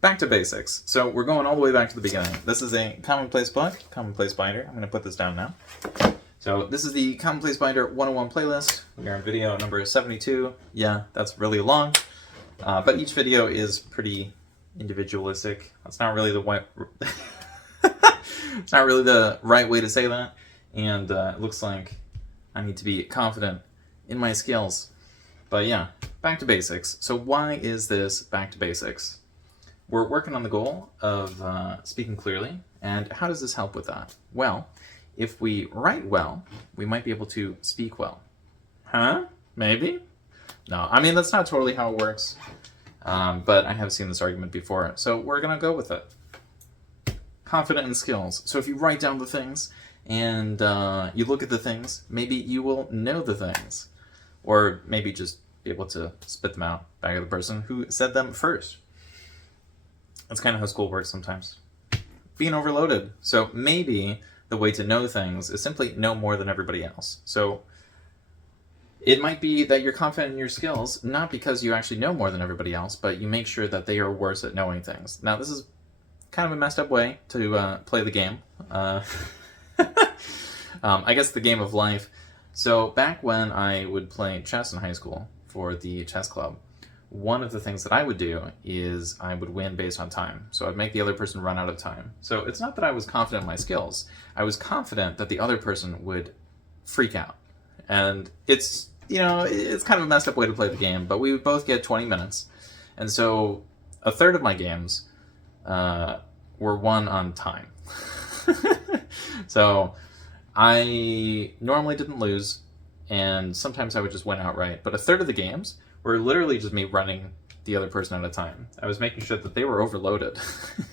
back to basics. So we're going all the way back to the beginning. This is a commonplace book, commonplace binder. I'm going to put this down now. So this is the Commonplace Binder 101 playlist. We're on video number 72. Yeah, that's really long. But each video is pretty individualistic. That's not really the it's not really the right way to say that. And it looks like I need to be confident in my skills. But yeah, back to basics. So why is this back to basics? We're working on the goal of speaking clearly, and how does this help with that? Well, if we write well, we might be able to speak well. Huh? Maybe? No, I mean, that's not totally how it works, but I have seen this argument before, so we're going to go with it. Confident in skills. So if you write down the things, and you look at the things, maybe you will know the things. Or maybe just be able to spit them out back at the person who said them first. That's kind of how school works sometimes. Being overloaded. So maybe the way to know things is simply know more than everybody else. So it might be that you're confident in your skills, not because you actually know more than everybody else, but you make sure that they are worse at knowing things. Now, this is kind of a messed up way to play the game. I guess the game of life. So back when I would play chess in high school for the chess club, one of the things that I would do is I would win based on time. So I'd make the other person run out of time. So it's not that I was confident in my skills. I was confident that the other person would freak out. And it's, it's kind of a messed up way to play the game, but we would both get 20 minutes. And so a third of my games were won on time. So I normally didn't lose, and sometimes I would just win outright. But a third of the games were literally just me running the other person at a time. I was making sure that they were overloaded.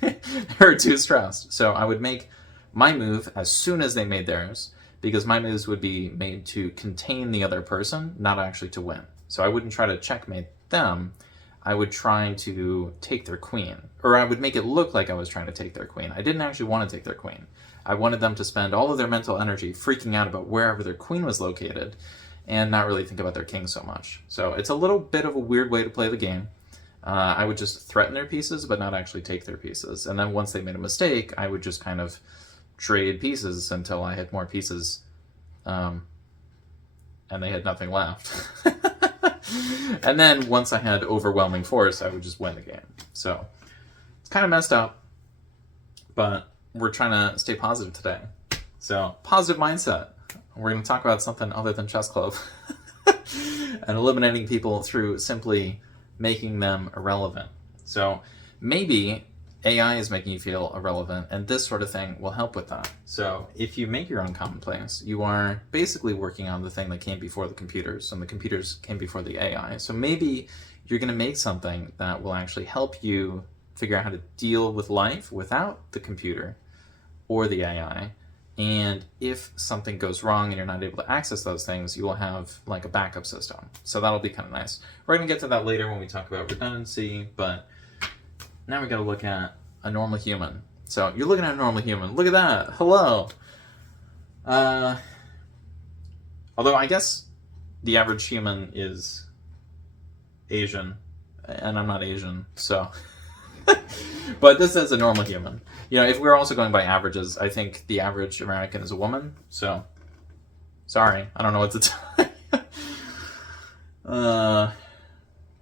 They were too stressed. So I would make my move as soon as they made theirs, because my moves would be made to contain the other person, not actually to win. So I wouldn't try to checkmate them. I would try to take their queen. Or I would make it look like I was trying to take their queen. I didn't actually want to take their queen. I wanted them to spend all of their mental energy freaking out about wherever their queen was located and not really think about their king so much. So it's a little bit of a weird way to play the game. I would just threaten their pieces, but not actually take their pieces. And then once they made a mistake, I would just kind of trade pieces until I had more pieces, and they had nothing left. And then once I had overwhelming force, I would just win the game. So it's kind of messed up, but we're trying to stay positive today. So positive mindset. We're going to talk about something other than chess club and eliminating people through simply making them irrelevant. So maybe AI is making you feel irrelevant, and this sort of thing will help with that. So if you make your own commonplace, you are basically working on the thing that came before the computers, and the computers came before the AI. So maybe you're going to make something that will actually help you figure out how to deal with life without the computer or the AI. And if something goes wrong and you're not able to access those things, you will have like a backup system. So that'll be kind of nice. We're going to get to that later when we talk about redundancy, but now we got to look at a normal human. So you're looking at a normal human. Look at that. Hello. Although I guess the average human is Asian, and I'm not Asian, so... But this is a normal human. If we're also going by averages, I think the average American is a woman, so sorry, I don't know what to tell you.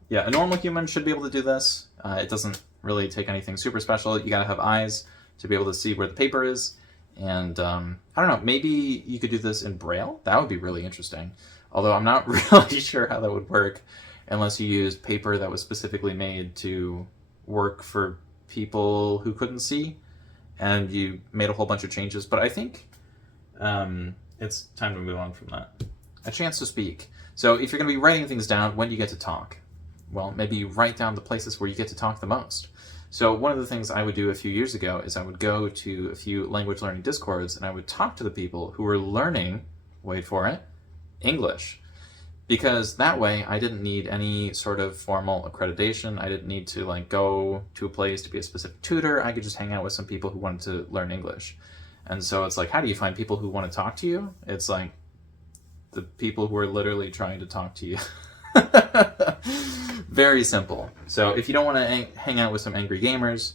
Yeah, a normal human should be able to do this. It doesn't really take anything super special. You gotta have eyes to be able to see where the paper is, and I don't know, maybe you could do this in Braille? That would be really interesting. Although I'm not really sure how that would work unless you used paper that was specifically made to work for people who couldn't see, and you made a whole bunch of changes. But I think it's time to move on from that. A chance to speak. So if you're going to be writing things down, when do you get to talk? Well, maybe you write down the places where you get to talk the most. So one of the things I would do a few years ago is I would go to a few language learning discords and I would talk to the people who were learning, wait for it, English. Because that way I didn't need any sort of formal accreditation. I didn't need to go to a place to be a specific tutor. I could just hang out with some people who wanted to learn English. And so it's how do you find people who want to talk to you? It's the people who are literally trying to talk to you. Very simple. So if you don't want to hang out with some angry gamers,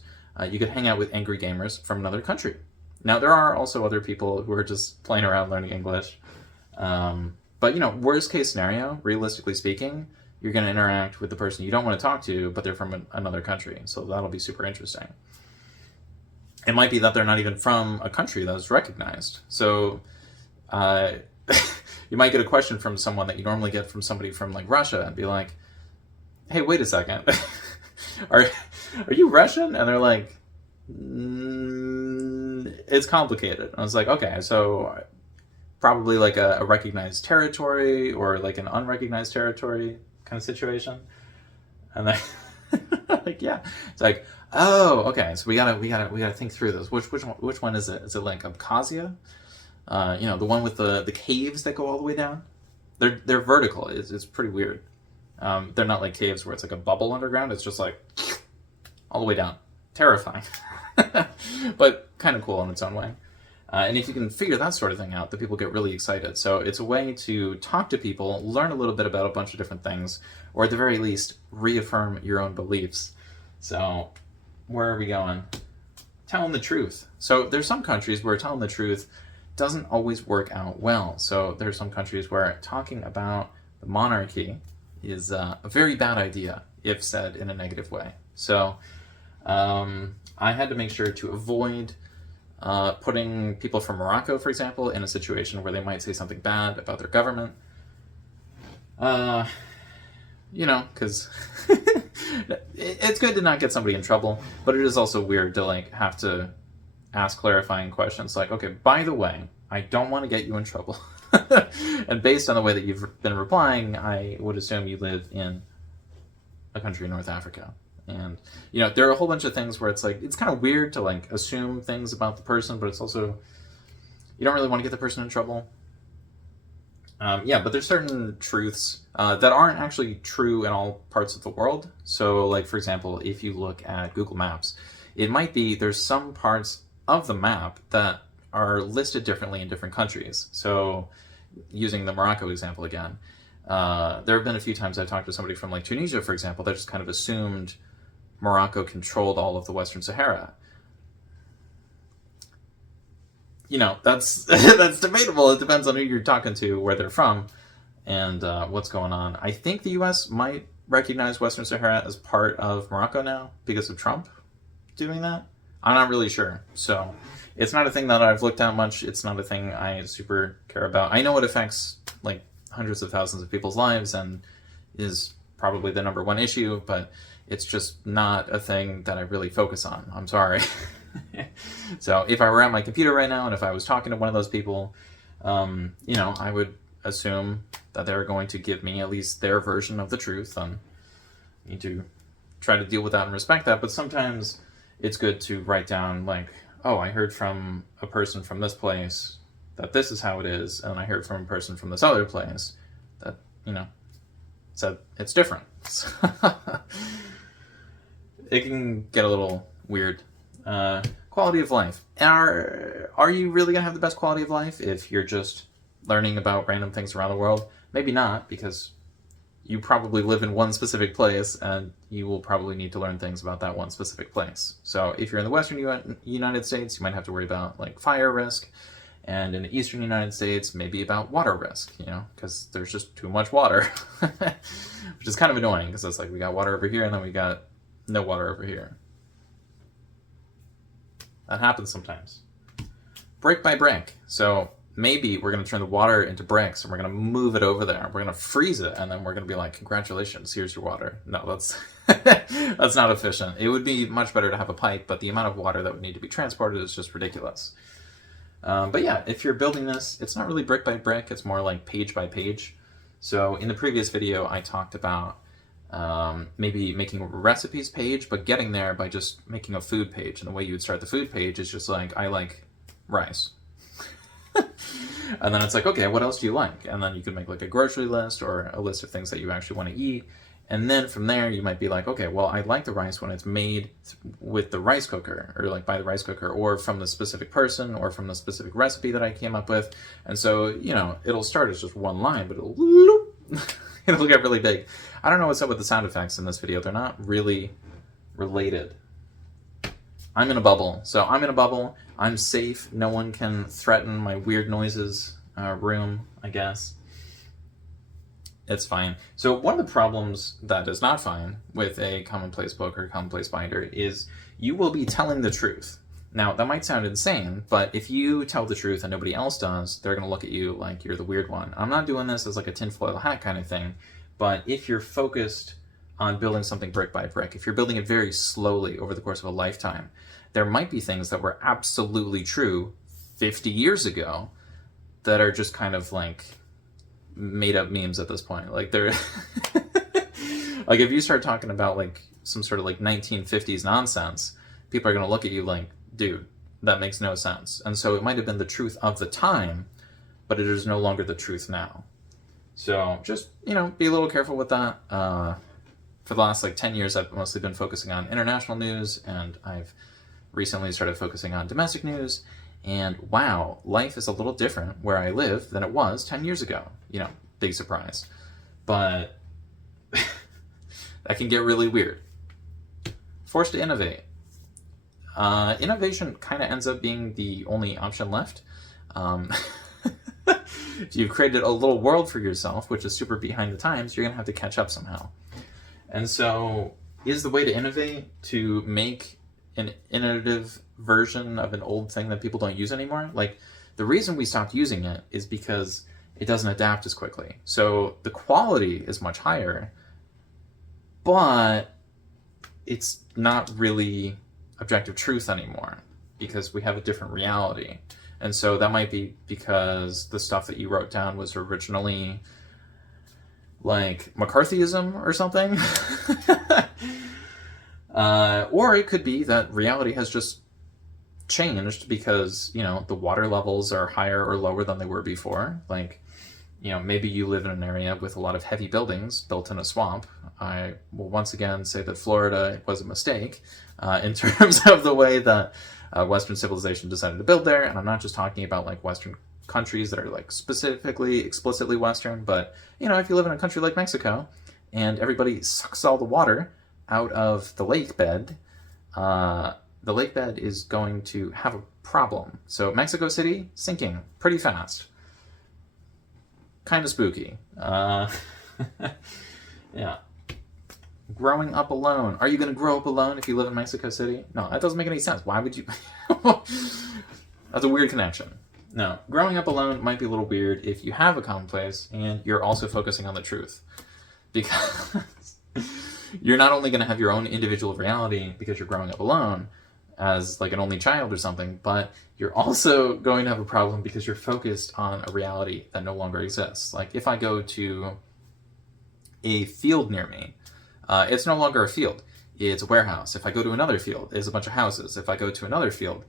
you could hang out with angry gamers from another country. Now, there are also other people who are just playing around learning English. But, worst case scenario, realistically speaking, you're going to interact with the person you don't want to talk to, but they're from another country. So that'll be super interesting. It might be that they're not even from a country that's recognized. So you might get a question from someone that you normally get from somebody from like Russia and be like, hey, wait a second. Are you Russian? And they're like, it's complicated. And I was like, okay, so probably like a recognized territory or like an unrecognized territory kind of situation. And then like, yeah, it's like, oh, okay, so we gotta think through this. Which one is it? Is it like Abkhazia? The one with the caves that go all the way down? They're vertical. It's pretty weird. They're not like caves where it's like a bubble underground. It's just like all the way down. Terrifying. But kind of cool in its own way. And if you can figure that sort of thing out, the people get really excited. So it's a way to talk to people, learn a little bit about a bunch of different things, or at the very least, reaffirm your own beliefs. So where are we going? Telling the truth. So there's some countries where telling the truth doesn't always work out well. So there's some countries where talking about the monarchy is a very bad idea if said in a negative way. So I had to make sure to avoid putting people from Morocco, for example, in a situation where they might say something bad about their government. Because it's good to not get somebody in trouble, but it is also weird to like have to ask clarifying questions like, okay, by the way, I don't want to get you in trouble. And based on the way that you've been replying, I would assume you live in a country in North Africa. And, there are a whole bunch of things where it's like, it's kind of weird to like assume things about the person, but it's also, you don't really want to get the person in trouble. But there's certain truths that aren't actually true in all parts of the world. So like, for example, if you look at Google Maps, it might be there's some parts of the map that are listed differently in different countries. So using the Morocco example again, there have been a few times I've talked to somebody from like Tunisia, for example, that just kind of assumed Morocco controlled all of the Western Sahara. That's that's debatable. It depends on who you're talking to, where they're from, and what's going on. I think the U.S. might recognize Western Sahara as part of Morocco now because of Trump doing that. I'm not really sure. So it's not a thing that I've looked at much. It's not a thing I super care about. I know it affects like hundreds of thousands of people's lives and is probably the number one issue, but it's just not a thing that I really focus on. I'm sorry. So if I were at my computer right now and if I was talking to one of those people, I would assume that they're going to give me at least their version of the truth, and I need to try to deal with that and respect that. But sometimes it's good to write down like, oh, I heard from a person from this place that this is how it is, and I heard from a person from this other place that, said it's different. It can get a little weird. Quality of life. Are you really going to have the best quality of life if you're just learning about random things around the world? Maybe not, because you probably live in one specific place and you will probably need to learn things about that one specific place. So if you're in the Western United States, you might have to worry about like fire risk, and in the Eastern United States, maybe about water risk, because there's just too much water, which is kind of annoying because it's like we got water over here and then we got no water over here. That happens sometimes. Brick by brick. So maybe we're going to turn the water into bricks and we're going to move it over there. We're going to freeze it and then we're going to be like, congratulations, here's your water. No, that's that's not efficient. It would be much better to have a pipe, but the amount of water that would need to be transported is just ridiculous. But yeah, if you're building this, it's not really brick by brick. It's more like page by page. So in the previous video, I talked about maybe making a recipes page, but getting there by just making a food page. And the way you would start the food page is just like, I like rice. And then it's like, okay, what else do you like? And then you could make like a grocery list or a list of things that you actually want to eat. And then from there, you might be like, okay, well, I like the rice when it's made with the rice cooker, or like by the rice cooker, or from the specific person, or from the specific recipe that I came up with. And so, it'll start as just one line, but it'll It'll get really big. I don't know what's up with the sound effects in this video. They're not really related. I'm in a bubble. So I'm in a bubble. I'm safe. No one can threaten my weird noises room, I guess. It's fine. So one of the problems that is not fine with a commonplace book or commonplace binder is you will be telling the truth. Now, that might sound insane, but if you tell the truth and nobody else does, they're going to look at you like you're the weird one. I'm not doing this as like a tinfoil hat kind of thing, but if you're focused on building something brick by brick, if you're building it very slowly over the course of a lifetime, there might be things that were absolutely true 50 years ago that are just kind of like made up memes at this point. Like they're like if you start talking about like some sort of like 1950s nonsense, people are going to look at you like, dude, that makes no sense. And so it might have been the truth of the time, but it is no longer the truth now. So just, be a little careful with that. For the last like 10 years, I've mostly been focusing on international news, and I've recently started focusing on domestic news. And wow, life is a little different where I live than it was 10 years ago. Big surprise. But that can get really weird. Forced to innovate. Innovation kind of ends up being the only option left. If you've created a little world for yourself, which is super behind the times, you're going to have to catch up somehow. And so is the way to innovate to make an innovative version of an old thing that people don't use anymore? Like, the reason we stopped using it is because it doesn't adapt as quickly. So the quality is much higher, but it's not really objective truth anymore because we have a different reality. And so that might be because the stuff that you wrote down was originally like McCarthyism or something. Or it could be that reality has just changed because, the water levels are higher or lower than they were before. Like, maybe you live in an area with a lot of heavy buildings built in a swamp. I will once again say that Florida was a mistake in terms of the way that Western civilization decided to build there. And I'm not just talking about like Western countries that are like explicitly Western, but if you live in a country like Mexico and everybody sucks all the water out of the lake bed, the lake bed is going to have a problem. So Mexico City sinking pretty fast. Kind of spooky. Yeah. Growing up alone. Are you going to grow up alone if you live in Mexico City? No, that doesn't make any sense. Why would you? That's a weird connection. No, growing up alone might be a little weird if you have a commonplace and you're also focusing on the truth. Because you're not only going to have your own individual reality because you're growing up alone as like an only child or something, but you're also going to have a problem because you're focused on a reality that no longer exists. Like if I go to a field near me, it's no longer a field. It's a warehouse. If I go to another field, there's a bunch of houses. If I go to another field,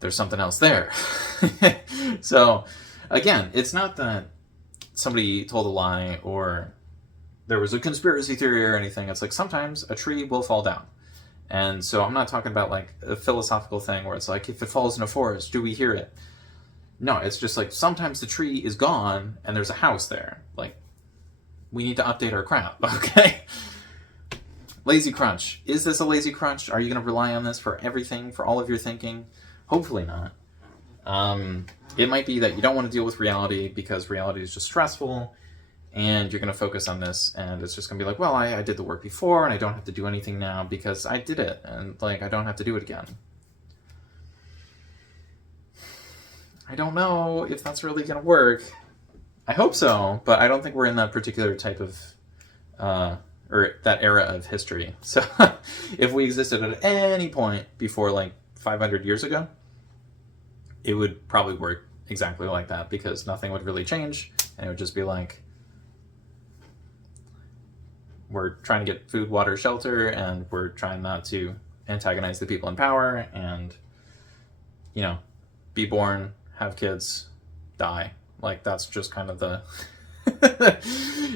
there's something else there. So again, it's not that somebody told a lie or there was a conspiracy theory or anything. It's like sometimes a tree will fall down. And so I'm not talking about like a philosophical thing where it's like, if it falls in a forest, do we hear it? No, it's just like sometimes the tree is gone and there's a house there. Like, we need to update our crap, okay? Lazy crunch. Is this a lazy crunch? Are you going to rely on this for everything, for all of your thinking? Hopefully not. It might be that you don't want to deal with reality because reality is just stressful, and you're going to focus on this, and it's just going to be like, well, I did the work before, and I don't have to do anything now because I did it, and like I don't have to do it again. I don't know if that's really going to work. I hope so, but I don't think we're in that particular type of, or that era of history. So if we existed at any point before like 500 years ago, it would probably work exactly like that because nothing would really change, and it would just be like, we're trying to get food, water, shelter, and we're trying not to antagonize the people in power and, be born, have kids, die. Like, that's just kind of the...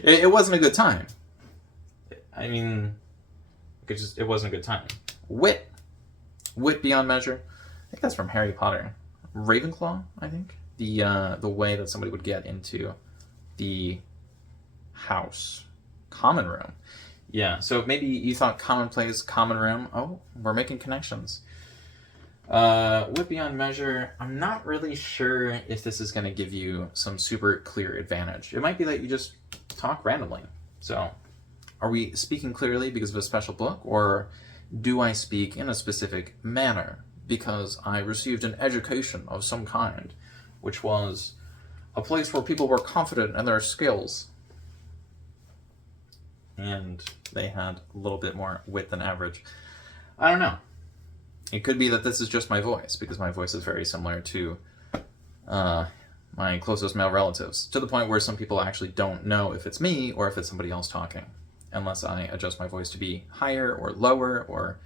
it wasn't a good time. I mean, it wasn't a good time. Wit beyond measure. I think that's from Harry Potter. Ravenclaw, I think. The way that somebody would get into the house. Common room. Yeah, so maybe you thought commonplace, common room. Oh, we're making connections. Wit beyond measure. I'm not really sure if this is going to give you some super clear advantage. It might be that you just talk randomly. So, are we speaking clearly because of a special book, or do I speak in a specific manner because I received an education of some kind, which was a place where people were confident in their skills and they had a little bit more wit than average? I don't know. It could be that this is just my voice, because my voice is very similar to my closest male relatives, to the point where some people actually don't know if it's me or if it's somebody else talking, unless I adjust my voice to be higher or lower, or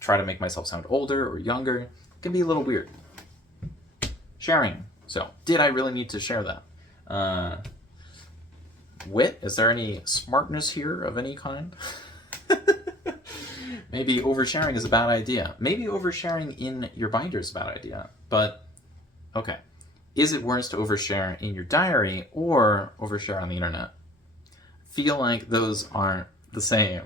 try to make myself sound older or younger. It can be a little weird. Sharing. So, did I really need to share that? Wit? Is there any smartness here of any kind? Maybe oversharing is a bad idea. Maybe oversharing in your binder is a bad idea. But, okay. Is it worse to overshare in your diary or overshare on the internet? I feel like those aren't the same.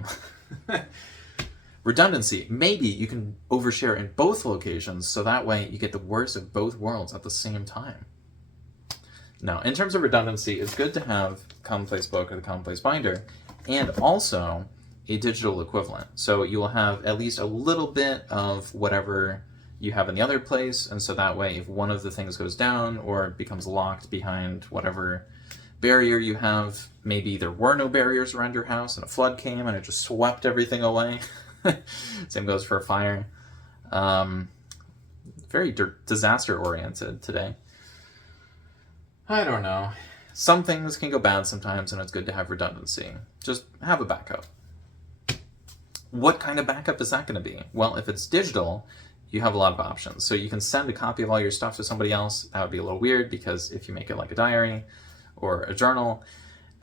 Redundancy. Maybe you can overshare in both locations, so that way you get the worst of both worlds at the same time. Now, in terms of redundancy, it's good to have commonplace book or the commonplace binder, and also a digital equivalent. So you will have at least a little bit of whatever you have in the other place, and so that way if one of the things goes down or becomes locked behind whatever barrier you have, maybe there were no barriers around your house and a flood came and it just swept everything away. Same goes for a fire. Very disaster oriented today. I don't know. Some things can go bad sometimes, and it's good to have redundancy. Just have a backup. What kind of backup is that going to be? Well, if it's digital, you have a lot of options. So you can send a copy of all your stuff to somebody else. That would be a little weird, because if you make it like a diary or a journal,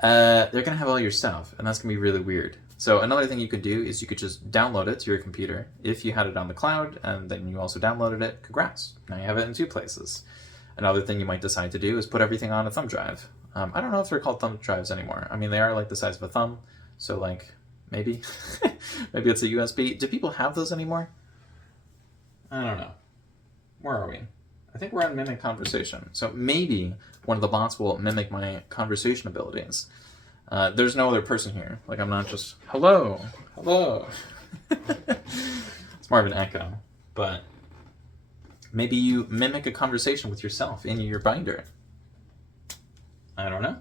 they're going to have all your stuff, and that's going to be really weird. So another thing you could do is you could just download it to your computer. If you had it on the cloud and then you also downloaded it, congrats. Now you have it in 2 places. Another thing you might decide to do is put everything on a thumb drive. I don't know if they're called thumb drives anymore. I mean, they are like the size of a thumb, so like, maybe. Maybe it's a USB. Do people have those anymore? I don't know. Where are we? I think we're on mimic conversation. So maybe one of the bots will mimic my conversation abilities. There's no other person here. Like, I'm not just, hello, hello. It's more of an echo, but maybe you mimic a conversation with yourself in your binder. I don't know.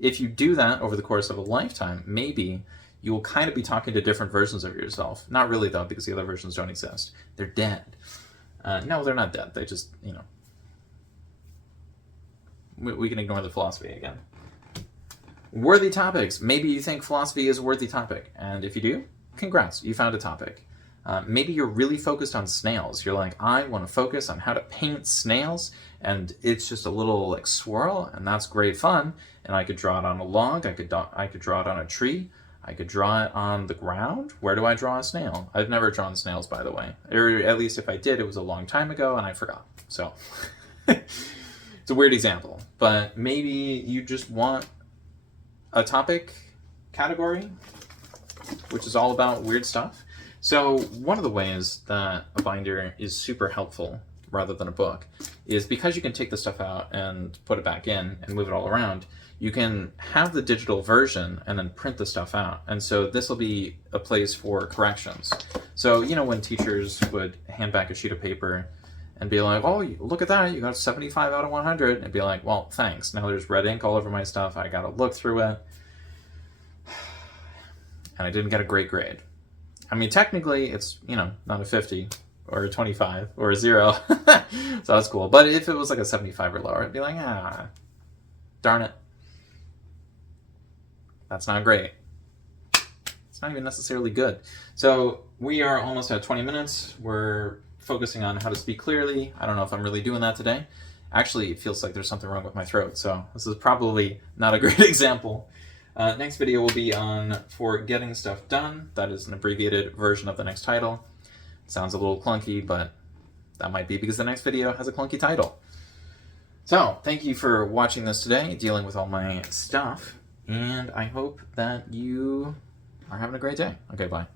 If you do that over the course of a lifetime, maybe you will kind of be talking to different versions of yourself. Not really, though, because the other versions don't exist. They're dead. No, they're not dead. They just, you know. We can ignore the philosophy again. Worthy topics. Maybe you think philosophy is a worthy topic. And if you do, congrats, you found a topic. Maybe you're really focused on snails. You're like, I want to focus on how to paint snails, and it's just a little like swirl, and that's great fun. And I could draw it on a log. I could draw it on a tree. I could draw it on the ground. Where do I draw a snail? I've never drawn snails, by the way. Or at least if I did, it was a long time ago, and I forgot. So it's a weird example. But maybe you just want a topic category, which is all about weird stuff. So one of the ways that a binder is super helpful rather than a book is because you can take the stuff out and put it back in and move it all around, you can have the digital version and then print the stuff out. And so this will be a place for corrections. So, you know, when teachers would hand back a sheet of paper and be like, oh, look at that, you got 75 out of 100. And be like, well, thanks. Now there's red ink all over my stuff. I got to look through it. And I didn't get a great grade. I mean, technically, it's, you know, not a 50 or a 25 or a 0. So that's cool. But if it was like a 75 or lower, I'd be like, darn it. That's not great. It's not even necessarily good. So we are almost at 20 minutes. We're focusing on how to speak clearly. I don't know if I'm really doing that today. Actually, it feels like there's something wrong with my throat. So this is probably not a great example. Next video will be on for getting stuff done. That is an abbreviated version of the next title. Sounds a little clunky, but that might be because the next video has a clunky title. So, thank you for watching this today, dealing with all my stuff. And I hope that you are having a great day. Okay, bye.